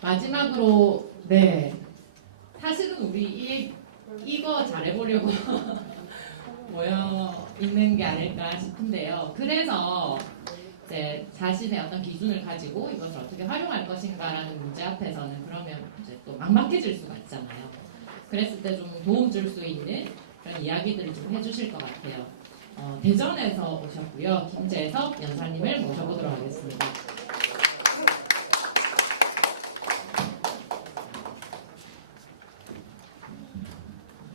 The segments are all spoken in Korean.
마지막으로 사실은 우리 이거 잘해보려고 모여 있는 게 아닐까 싶은데요. 그래서 이제 자신의 어떤 기준을 가지고 이것을 어떻게 활용할 것인가라는 문제 앞에서는 그러면 이제 또 막막해질 수가 있잖아요. 그랬을 때 좀 도움 줄 수 있는 그런 이야기들을 좀 해주실 것 같아요. 대전에서 오셨고요. 김재섭 연사님을 모셔보도록 하겠습니다.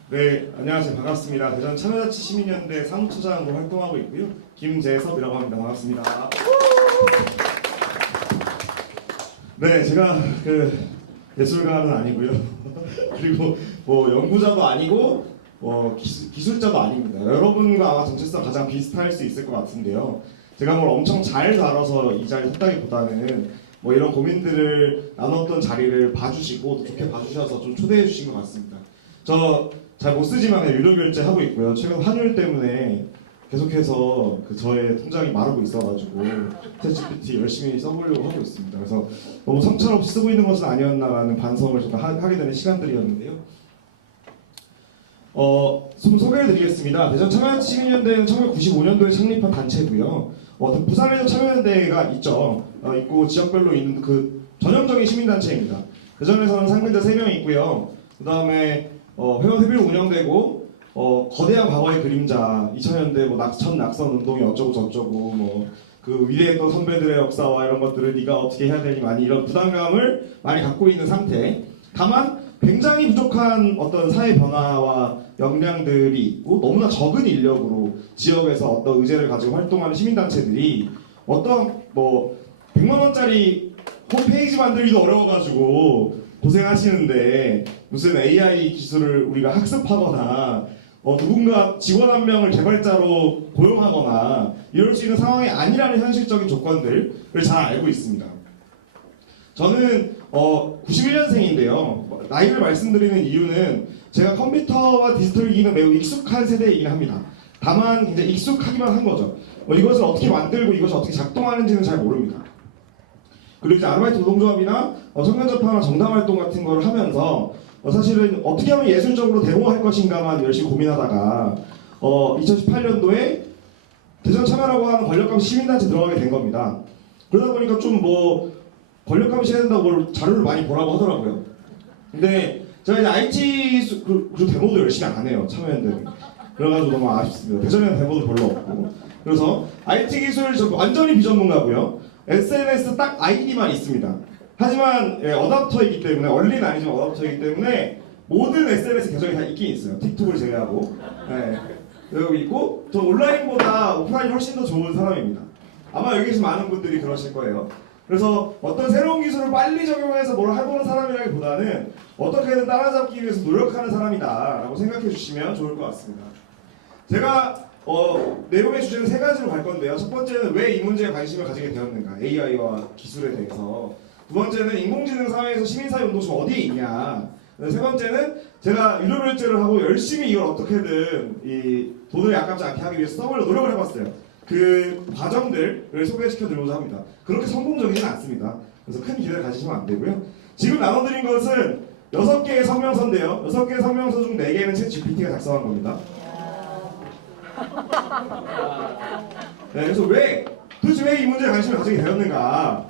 네, 안녕하세요. 반갑습니다. 대전 참여자치 시민연대 사무처장으로 활동하고 있고요. 김재섭이라고 합니다. 반갑습니다. 네, 제가 예술가는 아니고요. 그리고 연구자도 아니고 기술자도 아닙니다. 여러분과 아마 정체성 가장 비슷할 수 있을 것 같은데요. 제가 뭘 엄청 잘 다뤄서 이 자리에 섰다기보다는 이런 고민들을 나눴던 자리를 봐주시고 좋게 봐주셔서 좀 초대해 주신 것 같습니다. 저 잘 못 쓰지만 그냥 유료 결제 하고 있고요. 최근 환율 때문에 계속해서 저의 통장이 마르고 있어가지고 챗GPT 열심히 써보려고 하고 있습니다. 그래서 너무 성찰없이 쓰고 있는 것은 아니었나라는 반성을 좀 하게 되는 시간들이었는데요. 좀 소개해드리겠습니다. 대전 참여자치 시민연대는 1995년도에 창립한 단체고요. 부산에도 참여연대가 있고 지역별로 있는 전형적인 시민단체입니다. 대전에서는 상근자 3명 있고요. 그 다음에 회원회비로 운영되고 거대한 과거의 그림자 2000년대 전 낙선 운동이 어쩌고 저쩌고 그 위대했던 선배들의 역사와 이런 것들을 네가 어떻게 해야 되니 많이 이런 부담감을 많이 갖고 있는 상태. 다만 굉장히 부족한 어떤 사회 변화와 역량들이 있고 너무나 적은 인력으로 지역에서 어떤 의제를 가지고 활동하는 시민단체들이 어떤 100만 원짜리 홈페이지 만들기도 어려워가지고 고생하시는데 무슨 AI 기술을 우리가 학습하거나 누군가 직원 한 명을 개발자로 고용하거나 이럴 수 있는 상황이 아니라는 현실적인 조건들을 잘 알고 있습니다. 저는 91년생인데요. 나이를 말씀드리는 이유는 제가 컴퓨터와 디지털 기기는 매우 익숙한 세대이긴 합니다. 다만 이제 익숙하기만 한 거죠. 이것을 어떻게 만들고 이것이 어떻게 작동하는지는 잘 모릅니다. 그리고 이제 아르바이트 노동조합이나 청년접합이나 정당활동 같은 걸 하면서 사실은 어떻게 하면 예술적으로 데모할 것인가만 열심히 고민하다가 2018년도에 대전 참여라고 하는 권력감시 시민단체 들어가게 된 겁니다. 그러다 보니까 좀 권력감시 해야 된다고 자료를 많이 보라고 하더라고요. 근데 제가 이제 IT 그 데모도 열심히 안 해요. 참여연대는. 그래가지고 너무 아쉽습니다. 대전에는 데모도 별로 없고. 그래서 IT 기술 완전히 비전문가고요. SNS 딱 아이디만 있습니다. 하지만 어댑터이기 때문에 원리는 아니지만 어댑터이기 때문에 모든 SNS 계정이 다 있긴 있어요. 틱톡을 제외하고. 여기 있고 저 온라인보다 오프라인이 훨씬 더 좋은 사람입니다. 아마 여기서 많은 분들이 그러실 거예요. 그래서 어떤 새로운 기술을 빨리 적용해서 뭘 해보는 사람이라기보다는 어떻게든 따라잡기 위해서 노력하는 사람이다 라고 생각해 주시면 좋을 것 같습니다. 제가 내용의 주제는 3가지로 갈 건데요. 첫 번째는 왜 이 문제에 관심을 가지게 되었는가, AI와 기술에 대해서. 두 번째는 인공지능 사회에서 시민사회 운동 지금 어디에 있냐. 세 번째는 제가 유료 결제를 하고 열심히 이걸 어떻게든 이 돈을 아깝지 않게 하기 위해서 써보려고 노력을 해봤어요. 그 과정들을 소개시켜 드리고자 합니다. 그렇게 성공적이진 않습니다. 그래서 큰 기대를 가지시면 안 되고요. 지금 나눠드린 것은 6개의 성명서인데요. 6개의 성명서 중 4개는 챗GPT가 작성한 겁니다. 네, 그래서 도대체 왜 이 문제에 관심을 가지게 되었는가?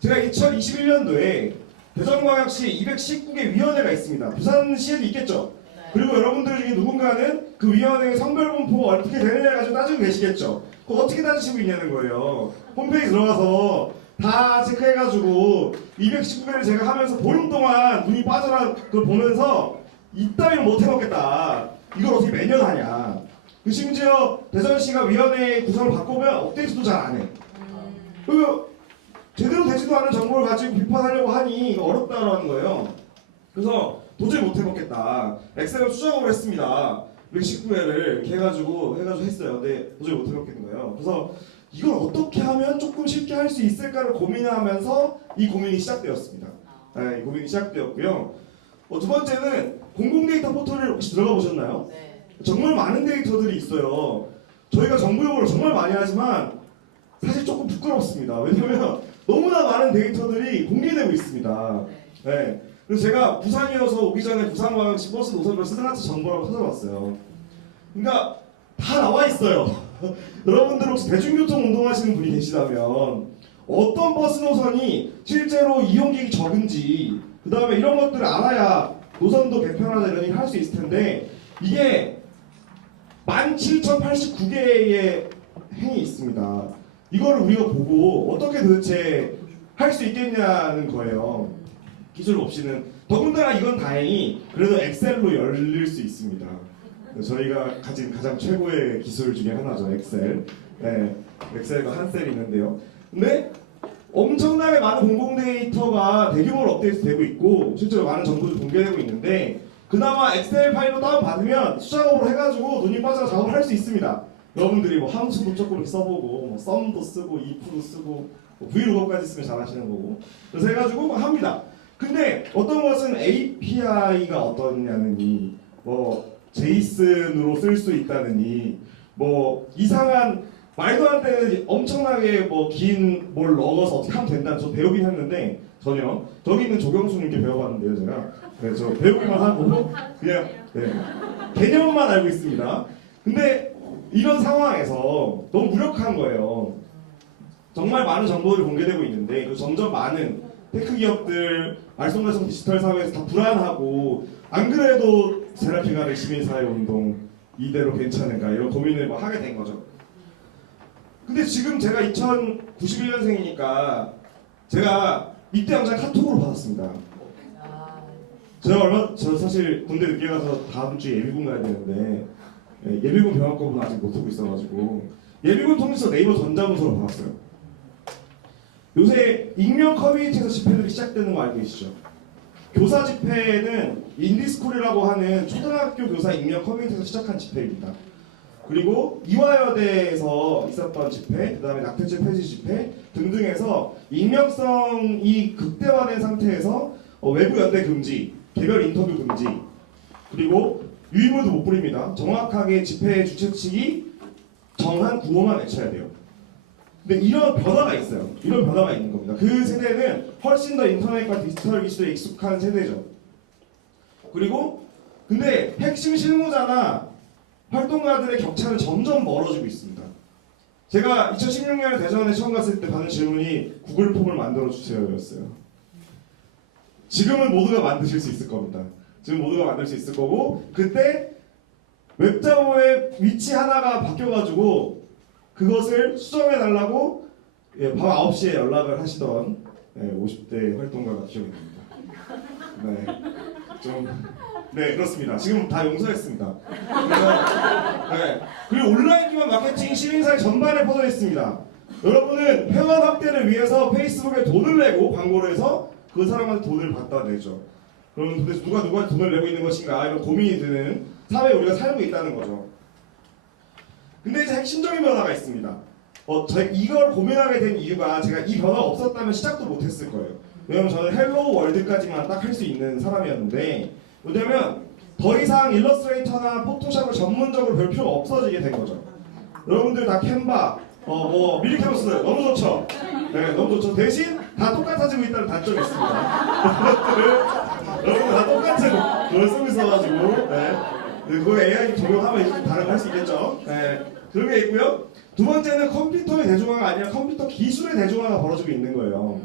제가 2021년도에 대전광역시 219개 위원회가 있습니다. 부산시에도 있겠죠? 그리고 여러분들 중에 누군가는 그 위원회의 성별분포가 어떻게 되느냐를 가지고 따지고 계시겠죠? 그거 어떻게 따지시고 있냐는 거예요. 홈페이지 들어가서 다 체크해가지고 219개를 제가 하면서 보름 동안 눈이 빠져라 그걸 보면서 이따위는 못 해먹겠다. 이걸 어떻게 매년 하냐. 심지어 대전시가 위원회 구성을 바꾸면 업데이트도 잘 안 해. 그리고 제대로 되지도 않은 정보를 가지고 비판하려고 하니 어렵다라는 거예요. 그래서 도저히 못 해먹겠다. 엑셀을 수정을 했습니다. 219회를 이렇게 해가지고 했어요. 근데 도저히 못 해먹겠는 거예요. 그래서 이걸 어떻게 하면 조금 쉽게 할 수 있을까를 고민하면서 이 고민이 시작되었습니다. 이 고민이 시작되었고요. 두 번째는 공공데이터 포털을 혹시 들어가 보셨나요? 네. 정말 많은 데이터들이 있어요. 저희가 정부 용어를 정말 많이 하지만 사실 조금 부끄럽습니다. 왜냐면 너무나 많은 데이터들이 공개되고 있습니다. 네. 그래서 제가 부산이어서 오기 전에 부산광역시 버스 노선별 스마트 정보라고 찾아봤어요. 그러니까 다 나와 있어요. 여러분들 혹시 대중교통 운동하시는 분이 계시다면 어떤 버스 노선이 실제로 이용객이 적은지 그 다음에 이런 것들을 알아야 노선도 개편하자 이런 얘기를 할 수 있을 텐데 이게 17,089개의 행이 있습니다. 이거를 우리가 보고 어떻게 도대체 할 수 있겠냐는 거예요. 기술 없이는. 더군다나 이건 다행히 그래도 엑셀로 열릴 수 있습니다. 저희가 가진 가장 최고의 기술 중에 하나죠. 엑셀. 네, 엑셀과 한셀이 있는데요. 근데 엄청나게 많은 공공 데이터가 대규모로 업데이트되고 있고 실제로 많은 정보도 공개되고 있는데 그나마 엑셀 파일로 다운받으면 수작업으로 해가지고 눈이 빠져 작업을 할 수 있습니다. 여러분들이 뭐 함수도 조금 이렇게 써보고 뭐 썸도 쓰고 if도 쓰고 뭐 vlookup까지 쓰면 잘하시는 거고 그래서 해가지고 막 합니다. 근데 어떤 것은 API가 어떠냐느니 뭐 제이슨으로 쓸 수 있다느니 뭐 이상한 말도 안 되는 엄청나게 뭐 긴 뭘 넣어서 어떻게 하면 된다는 저 배우긴 했는데 전혀 저기 있는 조경수님께 배워봤는데요 제가 네, 저 배우기만 하고 그냥 네, 개념만 알고 있습니다. 근데 이런 상황에서 너무 무력한 거예요. 정말 많은 정보들이 공개되고 있는데 그 점점 많은 테크 기업들 알쏭달쏭 디지털 사회에서 다 불안하고 안 그래도 세라피가의 시민사회운동 이대로 괜찮은가 이런 고민을 막 하게 된 거죠. 근데 지금 제가 2091년생이니까 제가 이때 영상 카톡으로 받았습니다. 저 사실 군대 늦게 가서 다음 주에 예비군 가야 되는데 예비군 병합법은 아직 못하고 있어가지고 예비군 통지서 네이버 전자문서로 받았어요. 요새 익명 커뮤니티에서 집회들이 시작되는 거 알고 계시죠? 교사 집회는 인디스쿨이라고 하는 초등학교 교사 익명 커뮤니티에서 시작한 집회입니다. 그리고 이화여대에서 있었던 집회, 그 다음에 낙태죄 폐지 집회 등등에서 익명성이 극대화된 상태에서 외부 연대 금지, 개별 인터뷰 금지, 그리고 유인물도 못 뿌립니다. 정확하게 집회 주최 측이 정한 구호만 외쳐야 돼요. 근데 이런 변화가 있어요. 이런 변화가 있는 겁니다. 그 세대는 훨씬 더 인터넷과 디지털 기술에 익숙한 세대죠. 그리고 근데 핵심 실무자나 활동가들의 격차는 점점 멀어지고 있습니다. 제가 2016년에 대전에 처음 갔을 때 받은 질문이 구글 폼을 만들어 주세요였어요. 지금은 모두가 만드실 수 있을 겁니다. 지금 모두가 만들 수 있을 거고 그때 웹자보의 위치 하나가 바뀌어가지고 그것을 수정해달라고 밤 9시에 연락을 하시던 50대 활동가가 기억이 납니다. 네, 네 그렇습니다. 지금 다 용서했습니다. 네. 그리고 온라인 기반 마케팅 시민사회 전반에 퍼져 있습니다. 여러분은 회원 확대를 위해서 페이스북에 돈을 내고 광고를 해서 그 사람한테 돈을 받다 내죠. 그럼 도대체 누가 누구한테 돈을 내고 있는 것인가 이런 고민이 드는 사회에 우리가 살고 있다는 거죠. 근데 이제 핵심적인 변화가 있습니다. 이걸 고민하게 된 이유가 제가 이 변화가 없었다면 시작도 못했을 거예요. 왜냐면 저는 헬로우 월드까지만 딱 할 수 있는 사람이었는데 뭐냐면 더 이상 일러스트레이터나 포토샵을 전문적으로 볼 필요가 없어지게 된 거죠. 여러분들 다 캔바, 미리캐버스 너무 좋죠? 네, 너무 좋죠. 대신 다 똑같아지고 있다는 단점이 있습니다. 여러분들 다 똑같은 걸 쓰고 있어가지고 그거 AI 적용하면 이제 다른 할 수 있겠죠. 네, 그런 게 있고요. 두 번째는 컴퓨터의 대중화가 아니라 컴퓨터 기술의 대중화가 벌어지고 있는 거예요.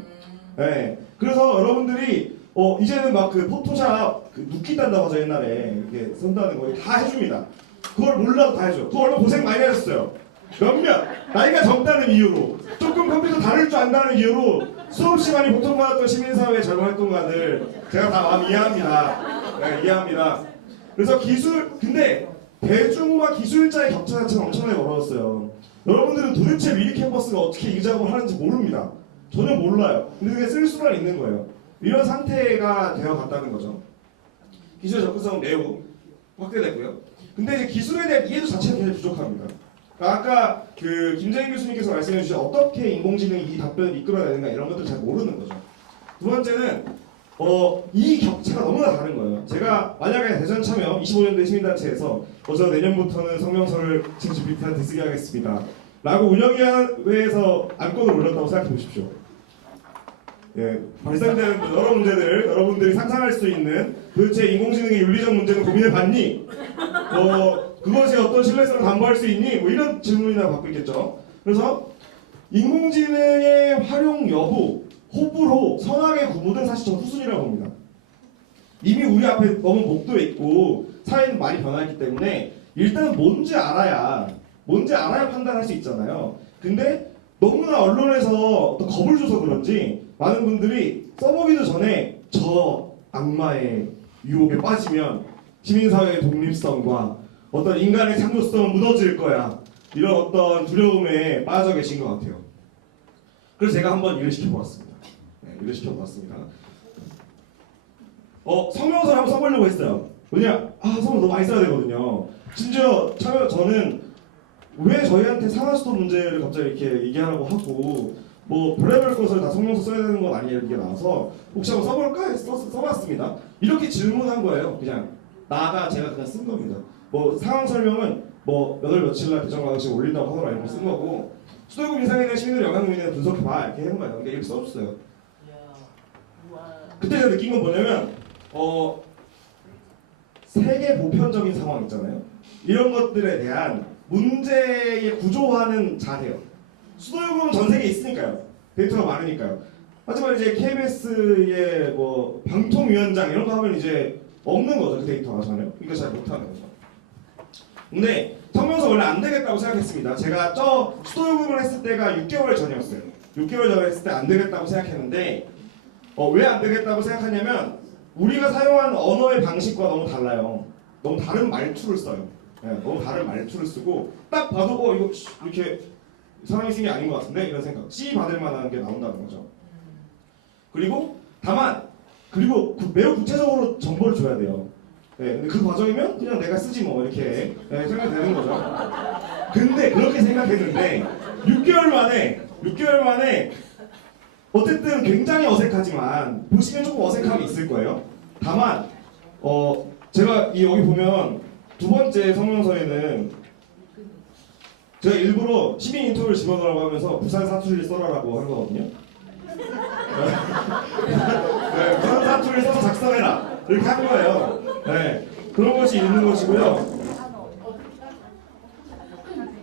네, 그래서 여러분들이 이제는 막 그 포토샵 눕기 딴다고 하죠. 옛날에 이렇게 쓴다는 거 다 해줍니다. 그걸 몰라도 다 해줘. 그거 얼마나 고생 많이 하셨어요. 몇몇 나이가 적다는 이유로 조금 컴퓨터 다룰 줄 안다는 이유로 수없이 많이 고통받았던 시민사회 젊은 활동가들 제가 다 마음 이해합니다. 네, 이해합니다. 그래서 근데 대중과 기술자의 격차 자체는 엄청나게 멀어졌어요. 여러분들은 도대체 미리 캠퍼스가 어떻게 이 작업을 하는지 모릅니다. 전혀 몰라요. 근데 그게 쓸 수만 있는 거예요. 이런 상태가 되어 갔다는 거죠. 기술의 접근성은 매우 확대됐고요. 근데 이제 기술에 대한 이해도 자체가 굉장히 부족합니다. 그러니까 아까 그 김재인 교수님께서 말씀해 주신 어떻게 인공지능이 이 답변을 이끌어내는가 이런 것들 잘 모르는 거죠. 두 번째는 이 격차가 너무나 다른 거예요. 제가 만약에 대전 참여 25년대 시민단체에서 저 내년부터는 성명서를 챗GPT한테 쓰게 하겠습니다 라고 운영위원회에서 안건을 올렸다고 생각해 보십시오. 예, 발생되는 여러 문제들을 여러분들이 상상할 수 있는 도대체 인공지능의 윤리적 문제는 고민해봤니? 그것이 어떤 신뢰성을 담보할 수 있니? 뭐 이런 질문이나 받고 있겠죠. 그래서 인공지능의 활용 여부, 호불호, 선악의 구분은 사실 전 후순위라고 봅니다. 이미 우리 앞에 너무 목도에 있고 사회는 많이 변화했기 때문에 일단은 뭔지 알아야 판단할 수 있잖아요. 근데 너무나 언론에서 또 겁을 줘서 그런지 많은 분들이 써보기도 전에 저 악마의 유혹에 빠지면 시민사회의 독립성과 어떤 인간의 창조성은 무너질 거야. 이런 어떤 두려움에 빠져 계신 것 같아요. 그래서 제가 한번 일을 시켜보았습니다. 일을 시켜보았습니다. 성명서를 한번 써보려고 했어요. 왜냐, 성명 너무 많이 써야 되거든요. 심지어 저는 왜 저희한테 상하수도 문제를 갑자기 이렇게 얘기하라고 하고 뭐 별의별 것을 다 성명서 써야 되는 건 아니에요. 이게 나와서 혹시 한번 써볼까 해서 써봤습니다. 이렇게 질문한 거예요. 그냥 제가 그냥 쓴 겁니다. 뭐 상황 설명은 뭐 몇월 며칠날 대전광역시에 올린다고 하더라 이렇게 쓴 거고 수도권 인상에 대한 시민들 영향력에 대해 분석해봐 이렇게 해놓은 거예요. 근데 이렇게 써줬어요. 그때 제가 느낀 건 뭐냐면 세계 보편적인 상황 있잖아요. 이런 것들에 대한 문제에 구조화는 잘해요. 수도요금은 전 세계에 있으니까요. 데이터가 많으니까요. 하지만 이제 KBS의 뭐 방통위원장 이런 거 하면 이제 없는 거죠. 그 데이터가 전혀. 그러니까 잘 못하는 거죠. 근데 성명서 원래 안 되겠다고 생각했습니다. 제가 수도요금을 했을 때가 6개월 전이었어요. 6개월 전에 했을 때 안 되겠다고 생각했는데 왜 안 되겠다고 생각하냐면 우리가 사용하는 언어의 방식과 너무 달라요. 너무 다른 말투를 써요. 너무 다른 말투를 쓰고 딱 봐도 이거 이렇게 사람이 쓴 게 아닌 것 같은데 이런 생각 씨 받을 만한 게 나온다는 거죠. 그리고 매우 구체적으로 정보를 줘야 돼요. 근데 그 과정이면 그냥 내가 쓰지 뭐 이렇게 생각이 되는 거죠. 근데 그렇게 생각했는데 6개월 만에 어쨌든 굉장히 어색하지만 보시면 조금 어색함이 있을 거예요. 다만 제가 여기 보면 두 번째 성명서에는 제가 일부러 시민 인터뷰를 집어넣으라고 하면서 부산 사투리를 써라라고 한 거거든요. 부산 사투리를 써서 작성해라 이렇게 한 거예요. 그런 것이 있는 것이고요.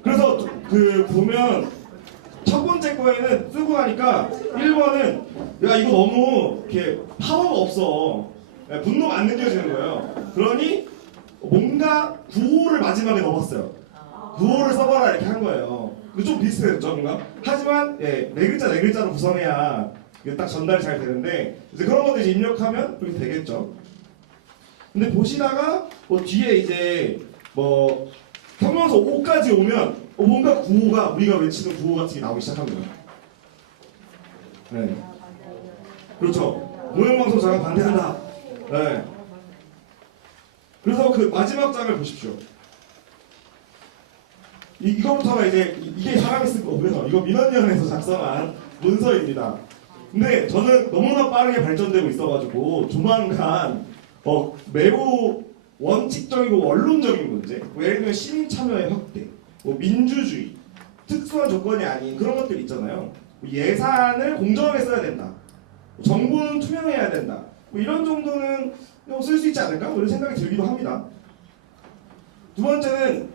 그래서 보면 첫 번째 거에는 쓰고 나니까 1번은 야 이거 너무 이렇게 파워가 없어. 분노가 안 느껴지는 거예요. 그러니 뭔가 구호를 마지막에 넣었어요. 구호를 써봐라 이렇게 한 거예요. 좀 비슷했죠 뭔가. 하지만 네 글자로 구성해야 이게 딱 전달이 잘 되는데 이제 그런 것들 이제 입력하면 그렇게 되겠죠. 근데 보시다가 뒤에 이제 성명서 5까지 오면 뭔가 구호가 우리가 외치는 구호 같은 게 나오기 시작한 거예요. 그렇죠. 공영방송 장악 반대한다. 그래서 그 마지막 장을 보십시오. 이거부터가 이제 이게 사람이 쓴 거고요. 이거 민원위원회에서 작성한 문서입니다. 근데 저는 너무나 빠르게 발전되고 있어가지고 조만간 매우 원칙적이고 원론적인 문제, 예를 들면 시민 참여의 확대, 민주주의, 특수한 조건이 아닌 그런 것들 있잖아요. 예산을 공정하게 써야 된다. 정부는 투명해야 된다. 이런 정도는 쓸 수 있지 않을까? 이런 생각이 들기도 합니다. 두 번째는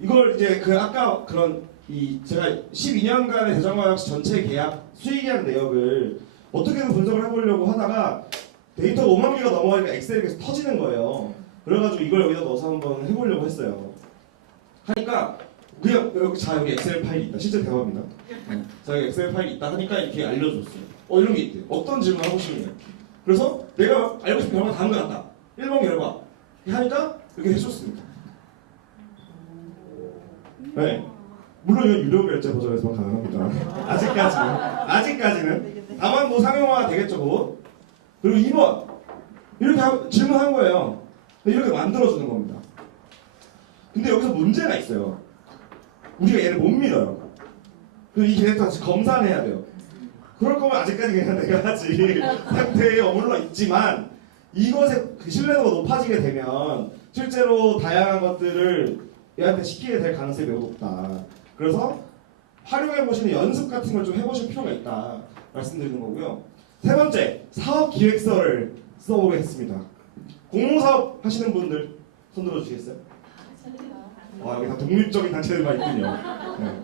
이걸 이제 아까 제가 12년간의 대전광역시 전체 계약 수의계약 내역을 어떻게든 분석을 해보려고 하다가 데이터가 5만 개가 넘어가니까 엑셀이 계속 터지는 거예요. 그래가지고 이걸 여기다 넣어서 한번 해보려고 했어요. 하니까 그냥 여기 엑셀 파일이 있다. 실제 대화입니다. 자 여기 엑셀 파일이 있다 하니까 이렇게 알려줬어요. 이런 게 있대. 어떤 질문 하고 싶냐. 그래서 내가 알고 싶은 결과 다음 거 같다. 1번 결과 하니까 이렇게 해줬습니다. 물론 이건 유료 결제 버전에서만 가능합니다. 아직까지는. 다만 상용화가 되겠죠. 곧. 그리고 2번 이렇게 질문한 거예요. 이렇게 만들어주는 겁니다. 근데 여기서 문제가 있어요. 우리가 얘를 못 믿어요. 그래서 이 데이터 다시 검사를 해야 돼요. 그럴 거면 아직까지 그냥 내가 하지 상태에 머물러 있지만 이것의 신뢰도가 높아지게 되면 실제로 다양한 것들을 얘한테 시키게 될 가능성이 매우 높다. 그래서 활용해 보시는 연습 같은 걸 좀 해보실 필요가 있다 말씀드리는 거고요. 세 번째, 사업 기획서를 써보겠습니다. 공모사업 하시는 분들 손 들어주시겠어요? 와, 여기 다 독립적인 단체들만 있군요. 네.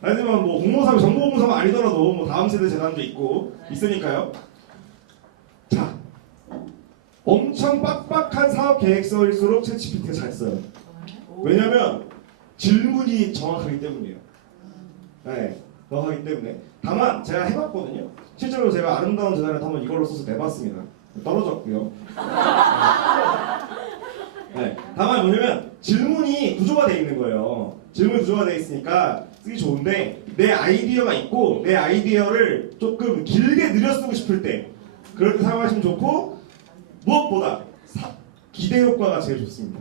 하지만 뭐 공모사업, 정보공모사업 아니더라도 뭐 다음 세대 재단도 있고 있으니까요. 자, 엄청 빡빡한 사업 계획서일수록 챗GPT가 잘 써요. 왜냐면 질문이 정확하기 때문이에요. 네, 정확하기 때문에. 다만 제가 해봤거든요. 실제로 제가 아름다운 재단을 한번 이걸로 써서 내봤습니다. 떨어졌고요. 네, 다만 뭐냐면 질문이 구조가 되어 있는 거예요. 질문 구조가 되어 있으니까 쓰기 좋은데 내 아이디어가 있고 내 아이디어를 조금 길게 늘려 쓰고 싶을 때 그럴 때 사용하시면 좋고, 무엇보다 기대 효과가 제일 좋습니다.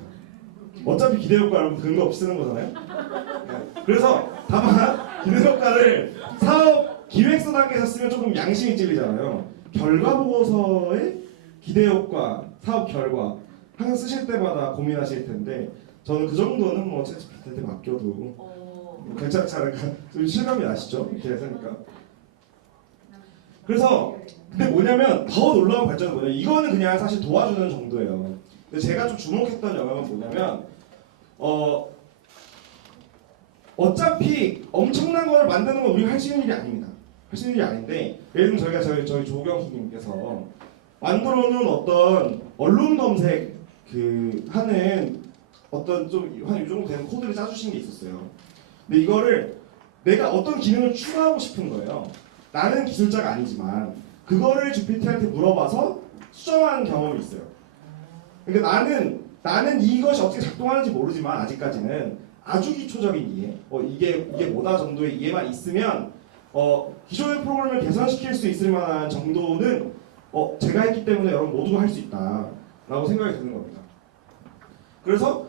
어차피 기대 효과 여러분 근거 없이 쓰는 거잖아요. 네. 그래서 다만 기대 효과를 사업 기획서 단계에서 쓰면 조금 양심이 찔리잖아요. 결과 보고서의 기대 효과, 사업 결과 항상 쓰실 때마다 고민하실 텐데 저는 그 정도는 뭐 챗GPT한테 맡겨도 뭐 괜찮지 않을까 좀 실감이 나시죠? 이렇게 해서니까. 그래서 근데 뭐냐면 더 놀라운 발전은 뭐냐면 이거는 그냥 사실 도와주는 정도예요. 근데 제가 좀 주목했던 영역은 뭐냐면 어차피 엄청난 걸 만드는 건 우리가 할 수 있는 일이 아닙니다. 할 수 있는 일이 아닌데 예를 들면 저희 조경수님께서 만들어 놓은 어떤 언론 검색 하는 어떤 좀 한 이 정도 되는 코드를 짜주신 게 있었어요. 근데 이거를 내가 어떤 기능을 추가하고 싶은 거예요. 나는 기술자가 아니지만 그거를 GPT한테 물어봐서 수정한 경험이 있어요. 그러니까 나는 이것이 어떻게 작동하는지 모르지만 아직까지는 아주 기초적인 이해, 이게 뭐다 정도의 이해만 있으면 기존의 프로그램을 개선시킬 수 있을 만한 정도는 제가 했기 때문에 여러분 모두가 할 수 있다라고 생각이 드는 겁니다. 그래서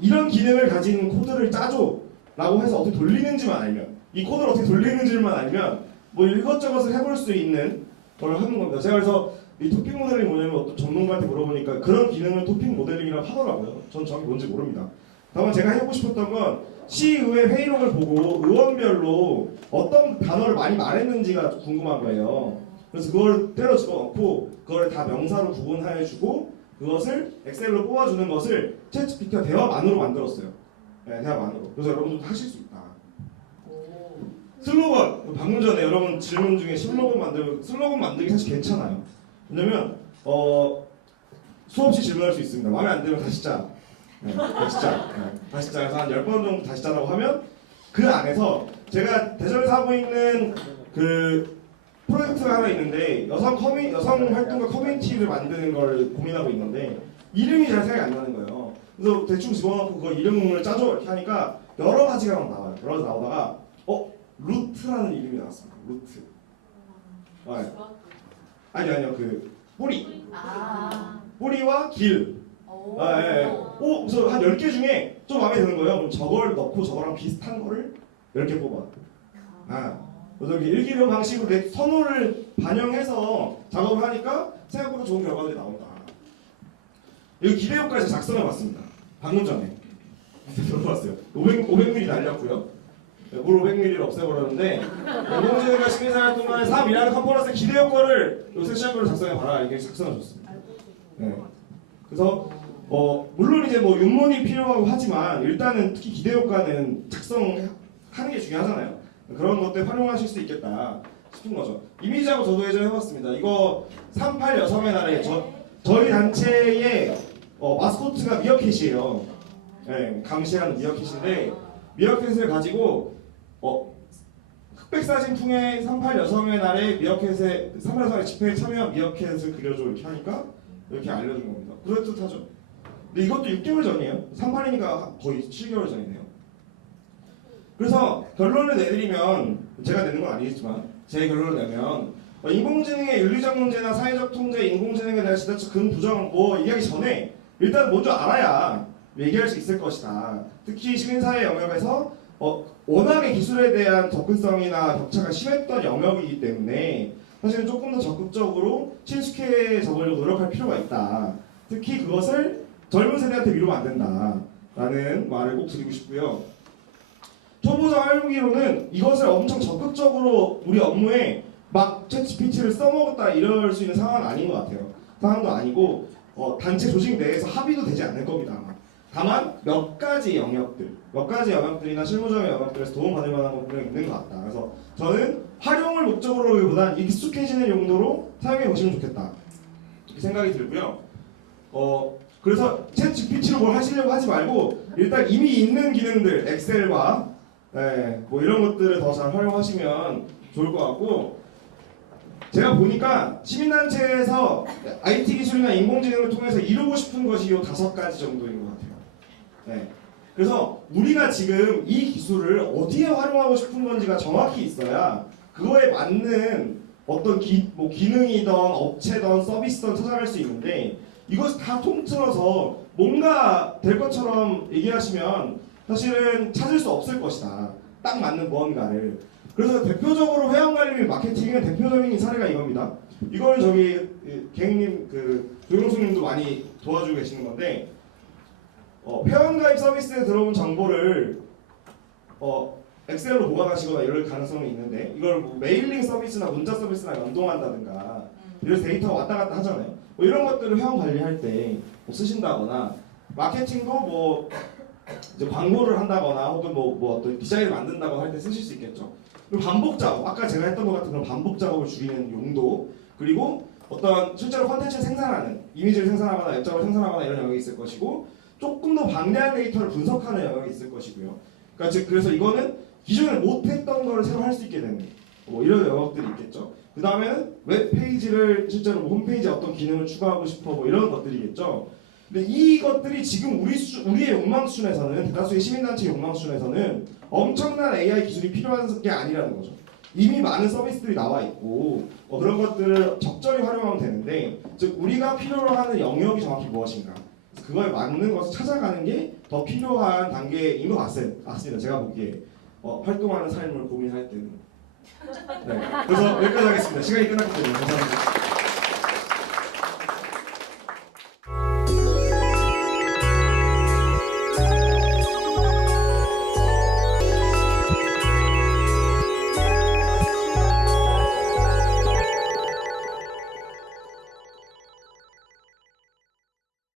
이런 기능을 가진 코드를 짜줘라고 해서 어떻게 돌리는지만 알면, 이 코드를 어떻게 돌리는지만 알면 뭐 이것저것을 해볼 수 있는 걸 하는 겁니다. 제가 그래서 이 토픽 모델링이 뭐냐면 어떤 전문가한테 물어보니까 그런 기능을 토픽 모델링이라고 하더라고요. 전 정확히 뭔지 모릅니다. 다만 제가 해보고 싶었던 건 시의회 회의록을 보고 의원별로 어떤 단어를 많이 말했는지가 궁금한 거예요. 그래서 그걸 때려 집어넣고 그걸 다 명사로 구분해주고 그것을 엑셀로 뽑아주는 것을 챗GPT가 대화만으로 만들었어요. 네, 대화만으로. 그래서 여러분들도 하실 수 있다. 슬로건, 방금 전에 여러분 질문 중에 슬로건 만들기 사실 괜찮아요. 왜냐면 수없이 질문할 수 있습니다. 마음에 안 들면 다시 짜. 네, 다시 짜. 네, 다시 짜서 한 10번 정도 다시 짜라고 하면 그 안에서 제가 대전에서 하고 있는 그 프로젝트가 하나 있는데 여성 활동가 커뮤니티를 만드는 걸 고민하고 있는데 이름이 잘 생각이 안 나는 거예요. 그래서 대충 집어넣고 그거 이름을 짜줘 이렇게 하니까 여러 가지가 막 나와요. 여러 가지 나오다가 루트라는 이름이 나왔습니다. 루트. 네. 아니요 그 뿌리. 뿌리와 길. 그래서 한 10개 중에 좀 마음에 드는 거예요. 그럼 저걸 넣고 저거랑 비슷한 거를 10개 뽑아. 그래서 이렇게 일기로 방식으로 내 선호를 반영해서 작업을 하니까 생각보다 좋은 결과들이 나온다. 이거 기대 효과에서 작성해봤습니다. 방금 전에 들어봤어요. 500ml 날렸고요. 물 500ml를 없애버렸는데 인공지능과 시민사회 동안에 사업이라는 컨퍼런스 기대 효과를 요 섹션별로 작성해봐라. 이게 작성해줬습니다. 네. 그래서 물론 이제 뭐 윤문이 필요하고 하지만 일단은 특히 기대 효과는 작성하는 게 중요하잖아요. 그런 것들 활용하실 수 있겠다 싶은 거죠. 이미지하고 저도 예전에 해봤습니다. 이거 38 여성의 날에 저희 단체의 마스코트가 미어캣이에요. 네, 감시하는 미어캣인데 미어캣을 가지고 흑백사진풍의 38 여성의 날에 미어캣의 38 여성의 집회에 참여한 미어캣을 그려줘 이렇게 하니까 이렇게 알려준 겁니다. 그럴듯하죠. 근데 이것도 6개월 전이에요. 38이니까 거의 7개월 전이네요. 그래서 결론을 내드리면 제가 내는 건 아니겠지만 제 결론을 내면 인공지능의 윤리적 문제나 사회적 통제, 인공지능에 대한 지자체 긍부정 뭐 얘기하기 전에 일단 먼저 알아야 얘기할 수 있을 것이다. 특히 시민사회 영역에서 워낙에 기술에 대한 접근성이나 격차가 심했던 영역이기 때문에 사실은 조금 더 적극적으로 친숙해져 보려고 노력할 필요가 있다. 특히 그것을 젊은 세대한테 미루면 안 된다라는 말을 꼭 드리고 싶고요. 초보자 활용기로는 이것을 엄청 적극적으로 우리 업무에 막 챗GPT를 써먹었다 이럴 수 있는 상황은 아닌 것 같아요. 상황도 아니고 단체 조직 내에서 합의도 되지 않을 겁니다. 아마. 다만 몇 가지 영역들이나 실무적인 영역들에서 도움받을 만한 건 분명히 있는 것 같다. 그래서 저는 활용을 목적으로보단 익숙해지는 용도로 사용해 보시면 좋겠다. 이렇게 생각이 들고요. 그래서 챗 GPT로 뭘 하시려고 하지 말고 일단 이미 있는 기능들, 엑셀과 뭐 이런 것들을 더 잘 활용하시면 좋을 것 같고, 제가 보니까 시민단체에서 IT 기술이나 인공지능을 통해서 이루고 싶은 것이 이 5가지 정도인 것 같아요. 그래서 우리가 지금 이 기술을 어디에 활용하고 싶은 건지가 정확히 있어야 그거에 맞는 어떤 기능이든 업체든 서비스든 찾아갈 수 있는데, 이것을 다 통틀어서 뭔가 될 것처럼 얘기하시면 사실은 찾을 수 없을 것이다. 딱 맞는 무언가를. 그래서 대표적으로 회원관리 및 마케팅의 대표적인 사례가 이겁니다. 이걸 저기 갱님 조용수님도 많이 도와주고 계시는 건데, 회원가입 서비스에 들어온 정보를 엑셀로 보관하시거나 이럴 가능성이 있는데, 이걸 뭐 메일링 서비스나 문자 서비스나 연동한다든가 이런 데이터가 왔다 갔다 하잖아요. 뭐 이런 것들을 회원 관리할 때 뭐 쓰신다거나, 마케팅도 뭐 이제 광고를 한다거나 혹은 뭐 어떤 디자인을 만든다거나 할 때 쓰실 수 있겠죠. 그리고 반복 작업, 아까 제가 했던 것 같은 그런 반복 작업을 줄이는 용도, 그리고 어떤 실제로 콘텐츠를 생산하는, 이미지를 생산하거나 앱작을 생산하거나 이런 영역이 있을 것이고, 조금 더 방대한 데이터를 분석하는 영역이 있을 것이고요. 그러니까 그래서 이거는 기존에 못했던 거를 새로 할 수 있게 되는 뭐 이런 영역들이 있겠죠. 그 다음에는 웹페이지를 실제로 뭐 홈페이지에 어떤 기능을 추가하고 싶어 뭐 이런 것들이겠죠. 근데 이것들이 지금 우리의 욕망 수준에서는, 대다수의 시민단체 욕망 수준에서는 엄청난 AI 기술이 필요한 게 아니라는 거죠. 이미 많은 서비스들이 나와 있고 그런 것들을 적절히 활용하면 되는데, 즉 우리가 필요로 하는 영역이 정확히 무엇인가, 그거에 맞는 것을 찾아가는 게 더 필요한 단계인 것 같습니다. 제가 보기에 활동하는 삶을 고민할 때는. 그래서 여기까지 하겠습니다. 시간이 끝났기 때문에 감사합니다.